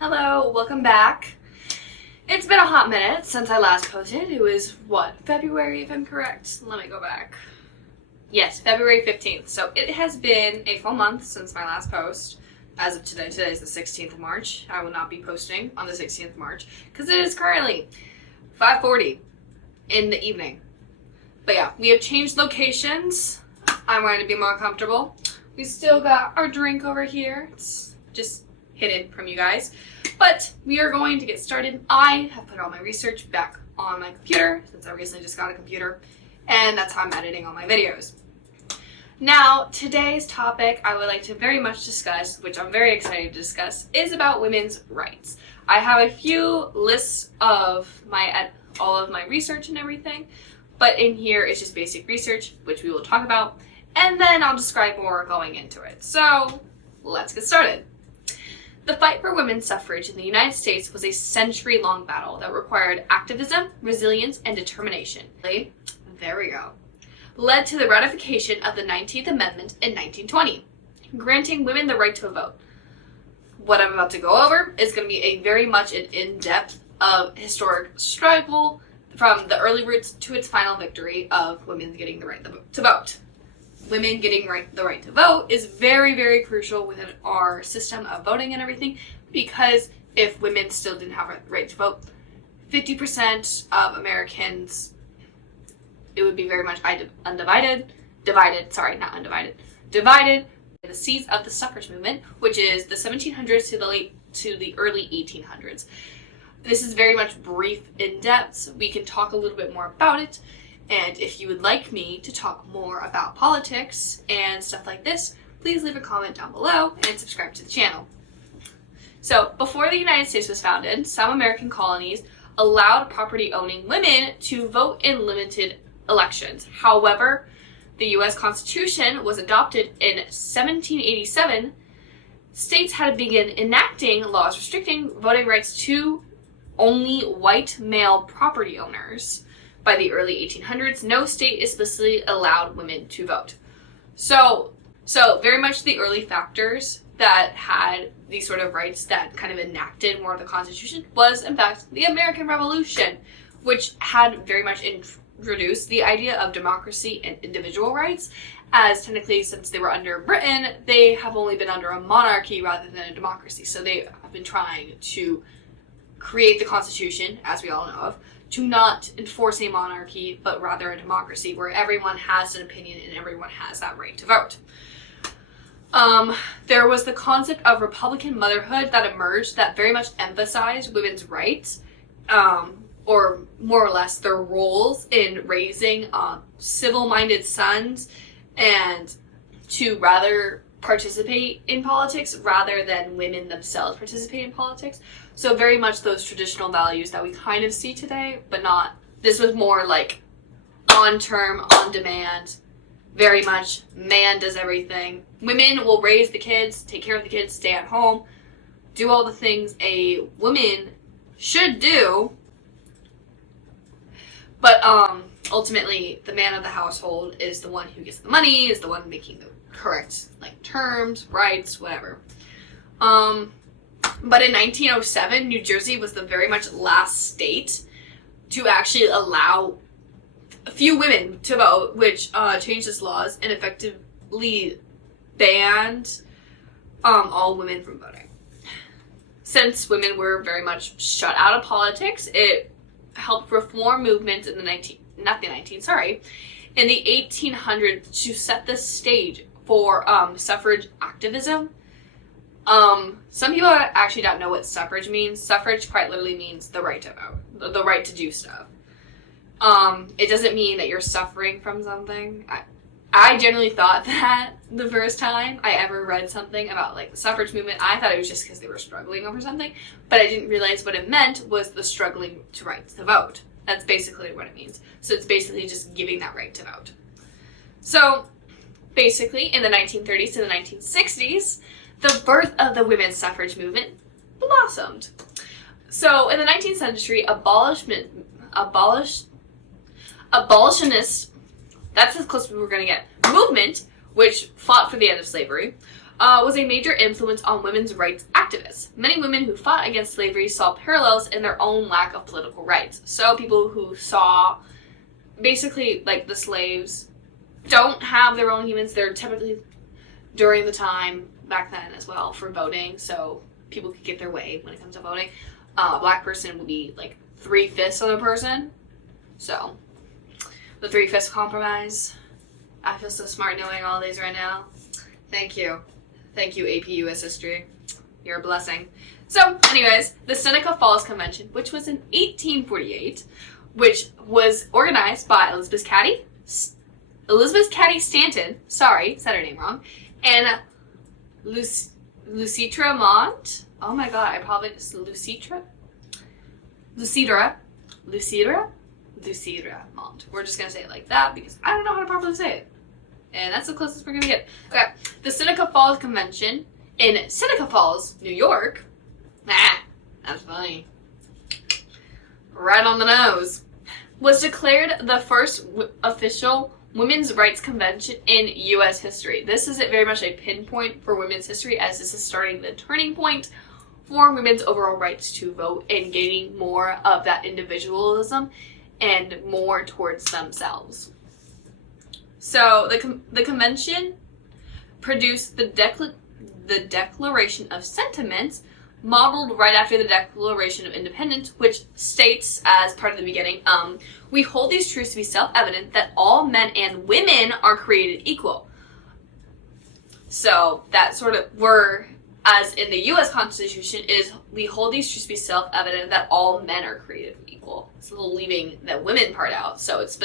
Hello, welcome back. It's been a hot minute since I last posted. It was, February if I'm correct? Let me go back. Yes, February 15th. So it has been a full month since my last post. As of today is the 16th of March. I will not be posting on the 16th of March because it is currently 5:40 in the evening. But yeah, we have changed locations. I wanted to be more comfortable. We still got our drink over here. It's just hidden from you guys. But we are going to get started. I have put all my research back on my computer since I recently just got a computer. And that's how I'm editing all my videos. Now, today's topic I would like to very much discuss, which I'm very excited to discuss, is about women's rights. I have a few lists of all of my research and everything, but in here it's just basic research, which we will talk about, and then I'll describe more going into it. So, let's get started. The fight for women's suffrage in the United States was a century-long battle that required activism, resilience, and determination. There we go. Led to the ratification of the 19th Amendment in 1920, granting women the right to vote. What I'm about to go over is going to be a very much an in-depth of historic struggle from the early roots to its final victory of women getting the right to vote. Women getting the right to vote is very, very crucial within our system of voting and everything, because if women still didn't have a right to vote, 50% of Americans, it would be very much divided. The seeds of the suffrage movement, which is the 1700s to the early 1800s. This is very much brief, in-depth. We can talk a little bit more about it. And if you would like me to talk more about politics and stuff like this, please leave a comment down below and subscribe to the channel. So, before the United States was founded, some American colonies allowed property-owning women to vote in limited elections. However, the U.S. Constitution was adopted in 1787. States had to begin enacting laws restricting voting rights to only white male property owners. By the early 1800s, no state explicitly allowed women to vote. So very much the early factors that had these sort of rights that kind of enacted more of the Constitution was, in fact, the American Revolution, which had very much introduced the idea of democracy and individual rights, as technically, since they were under Britain, they have only been under a monarchy rather than a democracy. So they have been trying to create the Constitution, as we all know of, to not enforce a monarchy, but rather a democracy where everyone has an opinion and everyone has that right to vote. There was the concept of Republican motherhood that emerged that very much emphasized women's rights, or more or less their roles in raising civil-minded sons and to rather participate in politics rather than women themselves participate in politics. So very much those traditional values that we kind of see today, but not, this was more like on term, on demand, very much man does everything. Women will raise the kids, take care of the kids, stay at home, do all the things a woman should do, but ultimately the man of the household is the one who gets the money, is the one making the correct terms, rights, whatever. But in 1907, New Jersey was the very much last state to actually allow a few women to vote, which changed its laws and effectively banned all women from voting. Since women were very much shut out of politics, it helped reform movements in the 1800s to set the stage for suffrage activism. Some people actually don't know what suffrage means. Suffrage quite literally means the right to vote, the right to do stuff. It doesn't mean that you're suffering from something. I generally thought that the first time I ever read something about the suffrage movement, I thought it was just because they were struggling over something, but I didn't realize what it meant was the struggling to right to vote. That's basically what it means. So it's basically just giving that right to vote. So basically, in the 1930s to the 1960s, the birth of the women's suffrage movement blossomed. So in the 19th century, abolitionists, that's as close as we were going to get, movement, which fought for the end of slavery, was a major influence on women's rights activists. Many women who fought against slavery saw parallels in their own lack of political rights. So people who saw basically like the slaves don't have their own humans. They're typically during the time back then as well for voting, so people could get their way when it comes to voting. Black person would be like 3/5 of the person. So the 3/5 compromise. I feel so smart knowing all these right now. Thank you. Thank you, AP US History. You're a blessing. So, anyways, the Seneca Falls Convention, which was in 1848, which was organized by Elizabeth Cady Stanton, sorry, said her name wrong, and Lucitra Mont. Oh my god, I probably, Lucitra Mont. We're just gonna say it like that because I don't know how to properly say it. And that's the closest we're gonna get. Okay, the Seneca Falls Convention in Seneca Falls, New York. That's funny. Right on the nose. Was declared the first official women's rights convention in U.S. history. This is very much a pinpoint for women's history, as this is starting the turning point for women's overall rights to vote and gaining more of that individualism and more towards themselves. So the convention produced the Declaration of Sentiments, modeled right after the Declaration of Independence, which states as part of the beginning, we hold these truths to be self-evident that all men and women are created equal. So that sort of were, as in the U.S. Constitution, is we hold these truths to be self-evident that all men are created equal. So leaving the women part out. So it's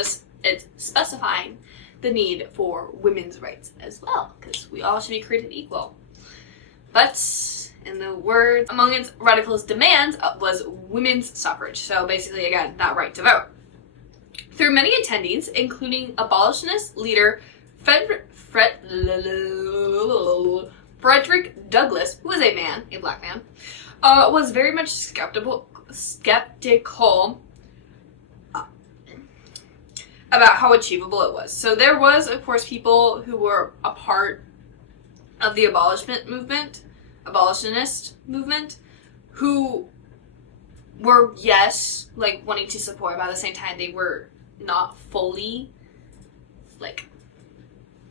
specifying the need for women's rights as well, because we all should be created equal. But in the words, among its radicalist demands was women's suffrage. So basically, again, that right to vote. Through many attendees, including abolitionist leader Frederick Douglass, who was a man, a black man, was very much skeptical about how achievable it was. So there was, of course, people who were a part of the abolitionist movement, who were, yes, like, wanting to support, but at the same time, they were not fully, like,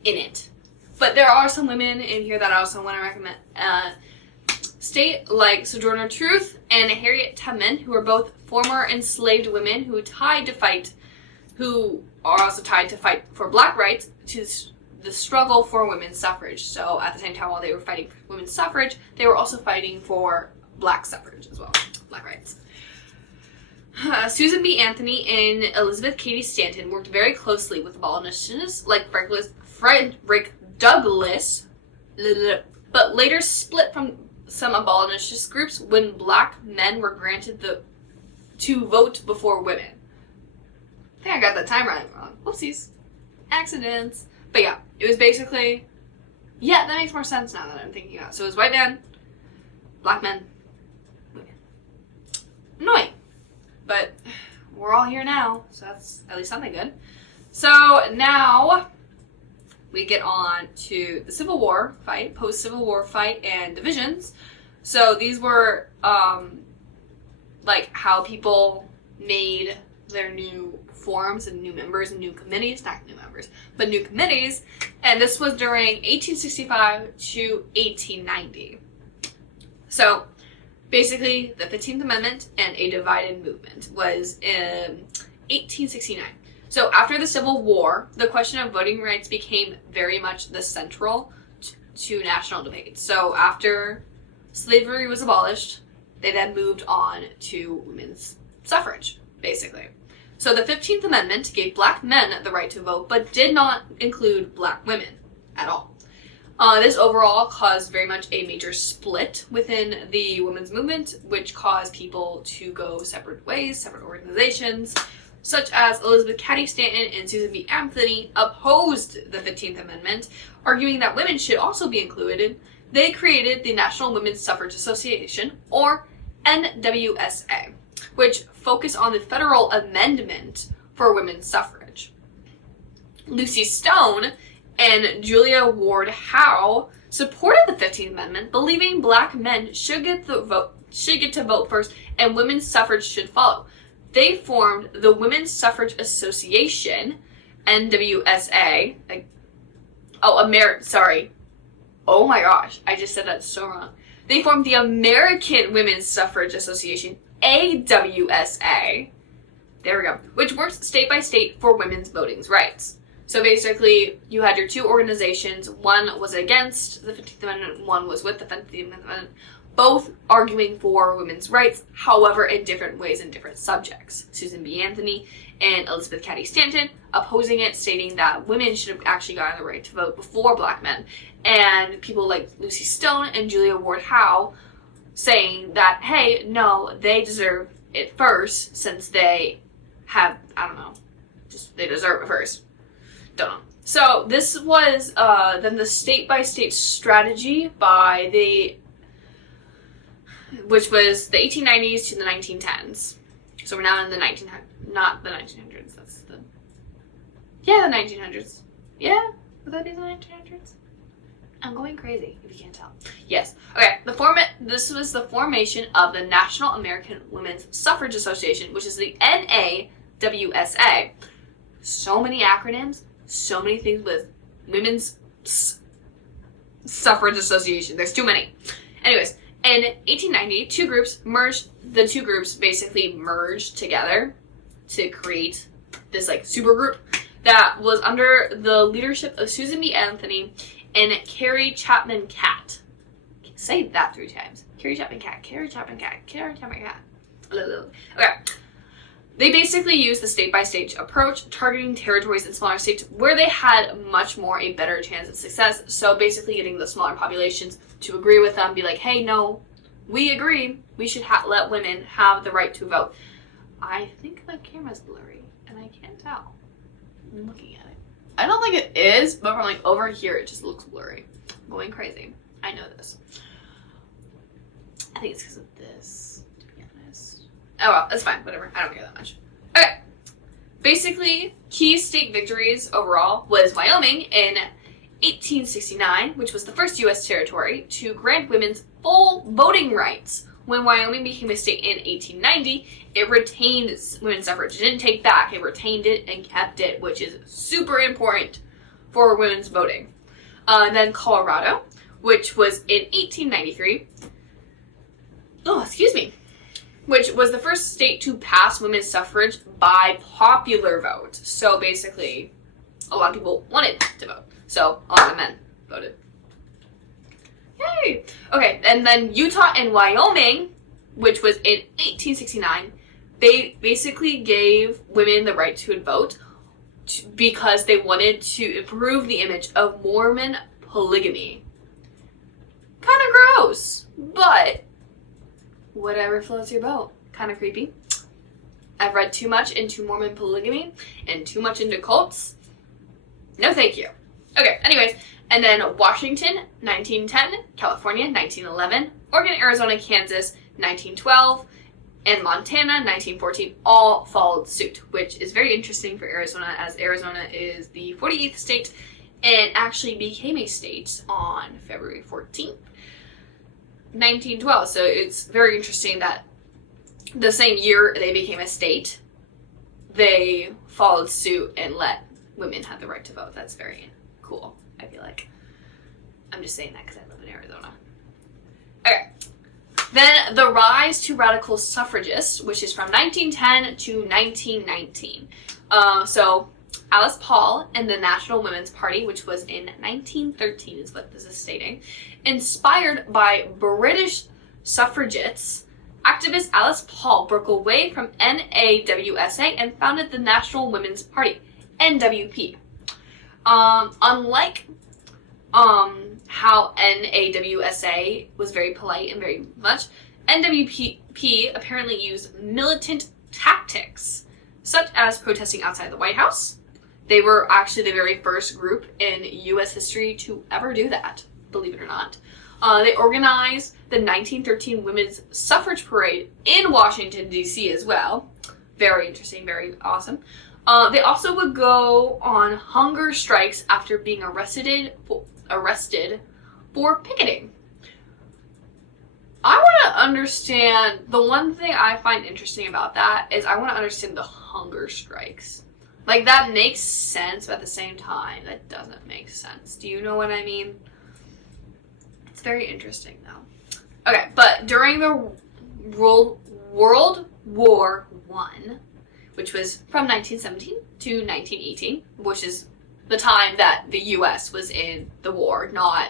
in it. But there are some women in here that I also want to recommend. State like Sojourner Truth and Harriet Tubman, who are both former enslaved women who are also tied to fight for black rights to the struggle for women's suffrage. So at the same time, while they were fighting for women's suffrage, they were also fighting for black suffrage as well, black rights. Susan B. Anthony and Elizabeth Cady Stanton worked very closely with abolitionists like Frederick Douglass, but later split from some abolitionist groups when black men were granted to vote before women. I think I got that timeline wrong. Whoopsies. Accidents. But yeah, it was basically, yeah, that makes more sense now that I'm thinking about it. So it was white men, black men, women. Annoying. But we're all here now, so that's at least something good. So now we get on to the Civil War fight, post-Civil War fight, and divisions. So these were, like, how people made their new forms and new members and new committees, not new members, but new committees, and this was during 1865 to 1890. So basically, the 15th Amendment and a divided movement was in 1869. So after the Civil War, the question of voting rights became very much the central to national debate. So after slavery was abolished, they then moved on to women's suffrage, basically. So the 15th Amendment gave black men the right to vote, but did not include black women at all. This overall caused very much a major split within the women's movement, which caused people to go separate ways, separate organizations, such as Elizabeth Cady Stanton and Susan B. Anthony opposed the 15th Amendment, arguing that women should also be included. They created the National Women's Suffrage Association, or NWSA, which focused on the federal amendment for women's suffrage. Lucy Stone and Julia Ward Howe supported the 15th Amendment, believing black men should get to vote first and women's suffrage should follow. They formed the Women's Suffrage Association, NWSA. Oh my gosh, I just said that so wrong. They formed the American Women's Suffrage Association, AWSA. There we go. Which works state by state for women's voting rights. So basically, you had your two organizations. One was against the 15th Amendment, one was with the 15th Amendment, both arguing for women's rights, however, in different ways and different subjects. Susan B. Anthony and Elizabeth Cady Stanton opposing it, stating that women should have actually gotten the right to vote before black men. And people like Lucy Stone and Julia Ward Howe saying that, hey, no, they deserve it first since they have, they deserve it first. Don't know. So this was then the state-by-state strategy which was the 1890s to the 1910s. So we're now in the the 1900s. The 1900s. Yeah, would that be the 1900s? I'm going crazy, if you can't tell. Yes. Okay, this was the formation of the National American Women's Suffrage Association, which is the NAWSA. So many acronyms, so many things with Women's Suffrage Association. There's too many. Anyways, in 1890, the two groups basically merged together to create this super group that was under the leadership of Susan B. Anthony and Carrie Chapman Catt. Say that 3 times. Carrie Chapman Catt. Okay. They basically used the state-by-state approach, targeting territories in smaller states where they had much more a better chance of success. So basically getting the smaller populations to agree with them, be like, hey, no, we agree. We should let women have the right to vote. I think my camera's blurry, and I can't tell. I'm looking at it. I don't think it is, but from over here, it just looks blurry. I'm going crazy. I know this. I think it's because of this, to be honest. Oh well, that's fine. Whatever. I don't care that much. Okay. Basically, key state victories overall was Wyoming in 1869, which was the first U.S. territory to grant women's full voting rights. When Wyoming became a state in 1890, it retained women's suffrage. It didn't take back. It retained it and kept it, which is super important for women's voting. Then Colorado, which was in 1893. Which was the first state to pass women's suffrage by popular vote. So basically, a lot of people wanted to vote. So a lot of men voted. Yay! Okay, and then Utah and Wyoming, which was in 1869, they basically gave women the right to vote because they wanted to improve the image of Mormon polygamy. Kind of gross, but whatever floats your boat. Kind of creepy. I've read too much into Mormon polygamy and too much into cults. No thank you. Okay, anyways, and then Washington, 1910, California, 1911, Oregon, Arizona, Kansas, 1912, and Montana, 1914, all followed suit, which is very interesting for Arizona, as Arizona is the 48th state and actually became a state on February 14th, 1912. So it's very interesting that the same year they became a state, they followed suit and let women have the right to vote. That's very cool, I feel like. I'm just saying that because I live in Arizona. Okay. Then the rise to radical suffragists, which is from 1910 to 1919. So Alice Paul and the National Women's Party, which was in 1913 is what this is stating, inspired by British suffragettes, activist Alice Paul broke away from NAWSA and founded the National Women's Party, NWP. Unlike how NAWSA was very polite and very much, NWP apparently used militant tactics, such as protesting outside the White House. They were actually the very first group in U.S. history to ever do that, believe it or not. They organized the 1913 Women's Suffrage Parade in Washington, D.C. as well. Very interesting, very awesome. They also would go on hunger strikes after being arrested for picketing. I want to understand, the one thing I find interesting about that is I want to understand the hunger strikes. Like, that makes sense, but at the same time, that doesn't make sense. Do you know what I mean? It's very interesting, though. Okay, but during the World War I, which was from 1917 to 1918, which is the time that the U.S. was in the war, not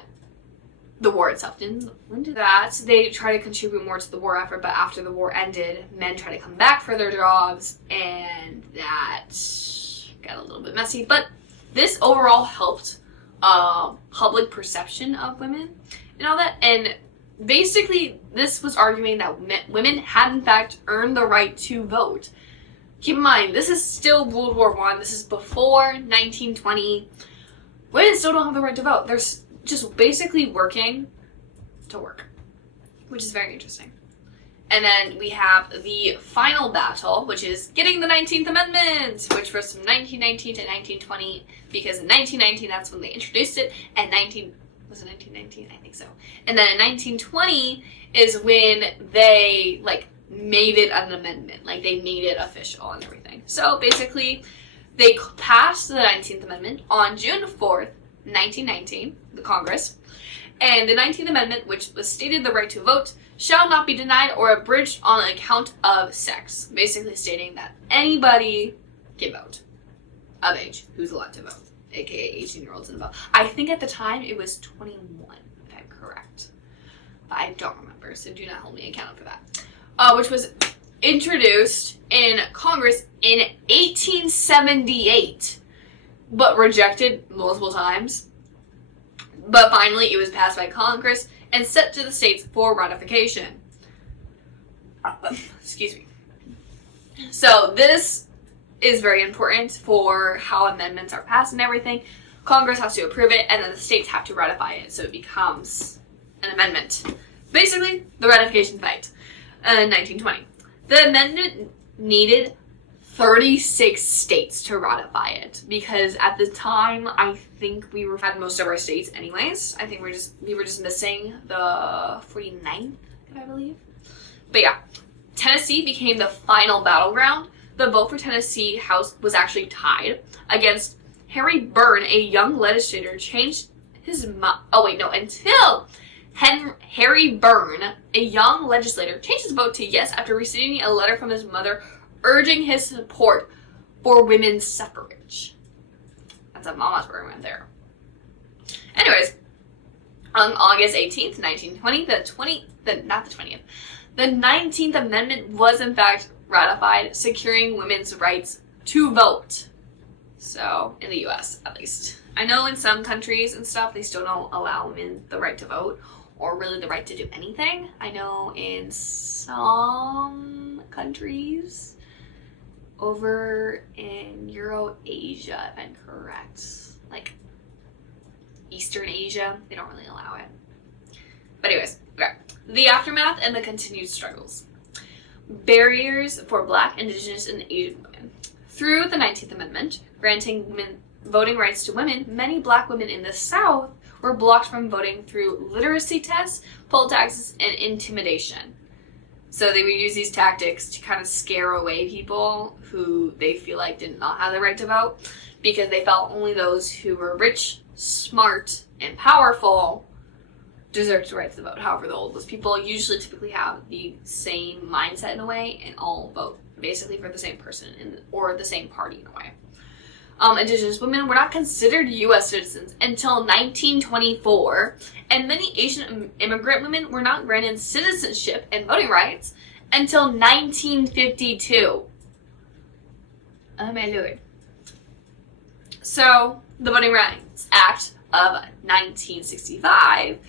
the war itself. When did that? They try to contribute more to the war effort, but after the war ended, men try to come back for their jobs, and that got a little bit messy. But this overall helped public perception of women and all that. And basically, this was arguing that women had in fact earned the right to vote. Keep in mind, this is still World War I. This is before 1920. Women still don't have the right to vote. They're just basically working to work, which is very interesting. And then we have the final battle, which is getting the 19th Amendment, which was from 1919 to 1920, because in 1919, that's when they introduced it, and was it 1919? I think so. And then in 1920 is when they, made it an amendment. Like, they made it official and everything. So, basically, they passed the 19th Amendment on June 4th, 1919, the Congress. And the 19th Amendment, which was stated the right to vote, shall not be denied or abridged on account of sex. Basically stating that anybody can vote of age who's allowed to vote, aka 18-year-olds and above. I think at the time it was 21, if I'm correct. But I don't remember, so do not hold me accountable for that. Which was introduced in Congress in 1878, but rejected multiple times. But finally, it was passed by Congress and sent to the states for ratification. Excuse me. So this is very important for how amendments are passed and everything. Congress has to approve it, and then the states have to ratify it, so it becomes an amendment. Basically, the ratification fight. 1920. The amendment needed 36 states to ratify it, because at the time, I think we had most of our states anyways. I think we were just missing the 49th, I believe. But yeah, Tennessee became the final battleground. The vote for Tennessee House was actually tied against Harry Byrne, a young legislator, changed his mind. Oh wait, no, until Harry Byrne, a young legislator, changed his vote to yes after receiving a letter from his mother urging his support for women's suffrage. That's a mama's word right there. Anyways, on August 18th, 1920, the 19th Amendment was in fact ratified, securing women's rights to vote. So, in the US, at least. I know in some countries and stuff, they still don't allow women the right to vote, or really the right to do anything. I know in some countries, over in Euro-Asia, if I'm correct, like Eastern Asia, they don't really allow it. But anyways, okay. The aftermath and the continued struggles. Barriers for Black, Indigenous, and Asian women. Through the 19th Amendment, granting voting rights to women, many Black women in the South were blocked from voting through literacy tests, poll taxes, and intimidation. So they would use these tactics to kind of scare away people who they feel like did not have the right to vote, because they felt only those who were rich, smart, and powerful deserved the right to vote. However, the oldest people usually typically have the same mindset in a way and all vote basically for the same person or the same party in a way. Indigenous women were not considered U.S. citizens until 1924, and many Asian immigrant women were not granted citizenship and voting rights until 1952. Oh my lord. So, the Voting Rights Act of 1965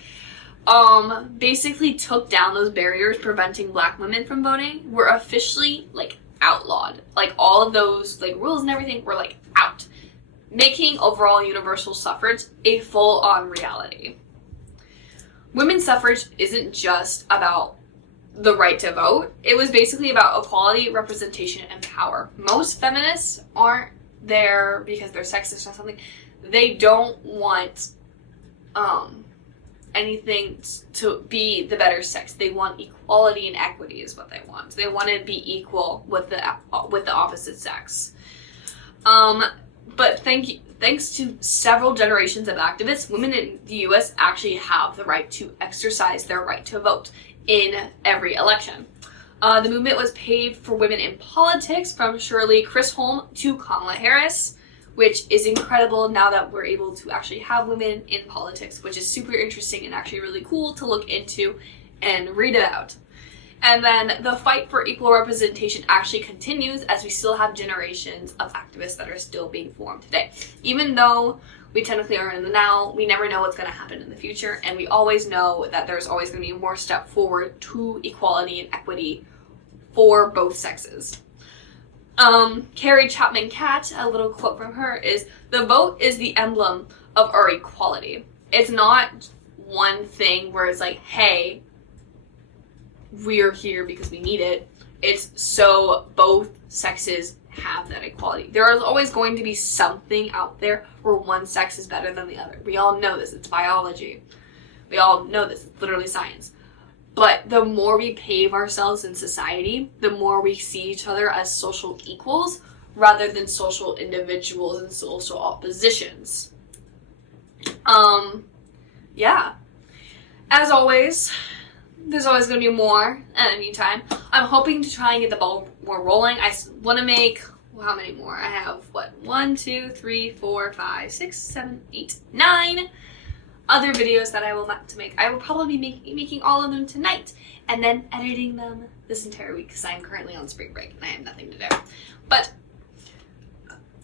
basically took down those barriers preventing Black women from voting, were officially, outlawed. All of those, rules and everything were, out, making overall universal suffrage a full-on reality. Women's suffrage isn't just about the right to vote. It was basically about equality, representation, and power. Most feminists aren't there because they're sexist or something. They don't want anything to be the better sex. They want equality and equity is what they want. They want to be equal with the opposite sex. But thanks to several generations of activists, women in the U.S. actually have the right to exercise their right to vote in every election. The movement was paved for women in politics, from Shirley Chisholm to Kamala Harris, which is incredible now that we're able to actually have women in politics, which is super interesting and actually really cool to look into and read about. And then the fight for equal representation actually continues, as we still have generations of activists that are still being formed today. Even though we technically are in the now, we never know what's going to happen in the future, and we always know that there's always going to be more step forward to equality and equity for both sexes. Carrie Chapman Catt, a little quote from her is, "The vote is the emblem of our equality. It's not one thing where it's like, hey, we're here because we need it. It's so both sexes have that equality. There is always going to be something out there where one sex is better than the other. We all know this. It's biology. We all know this. It's literally science. But the more we pave ourselves in society, the more we see each other as social equals rather than social individuals and social oppositions." Yeah. As always, there's always going to be more at any time. I'm hoping to try and get the ball more rolling. I want to make, how many more? I have, 1, 2, 3, 4, 5, 6, 7, 8, 9 other videos that I will want to make. I will probably be making all of them tonight and then editing them this entire week because I am currently on spring break and I have nothing to do. But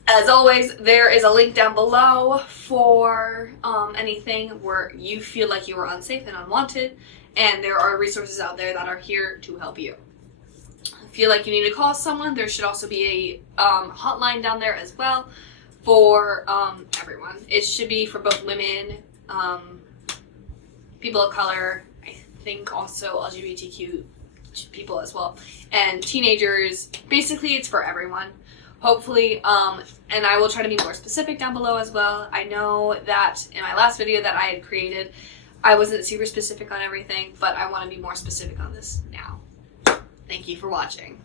as always, there is a link down below for anything where you feel like you are unsafe and unwanted, and there are resources out there that are here to help you. Feel like you need to call someone, there should also be a hotline down there as well for everyone. It should be for both women, people of color, I think also LGBTQ people as well, and teenagers. Basically, it's for everyone, hopefully, and I will try to be more specific down below as well. I know that in my last video that I had created, I wasn't super specific on everything, but I want to be more specific on this now. Thank you for watching.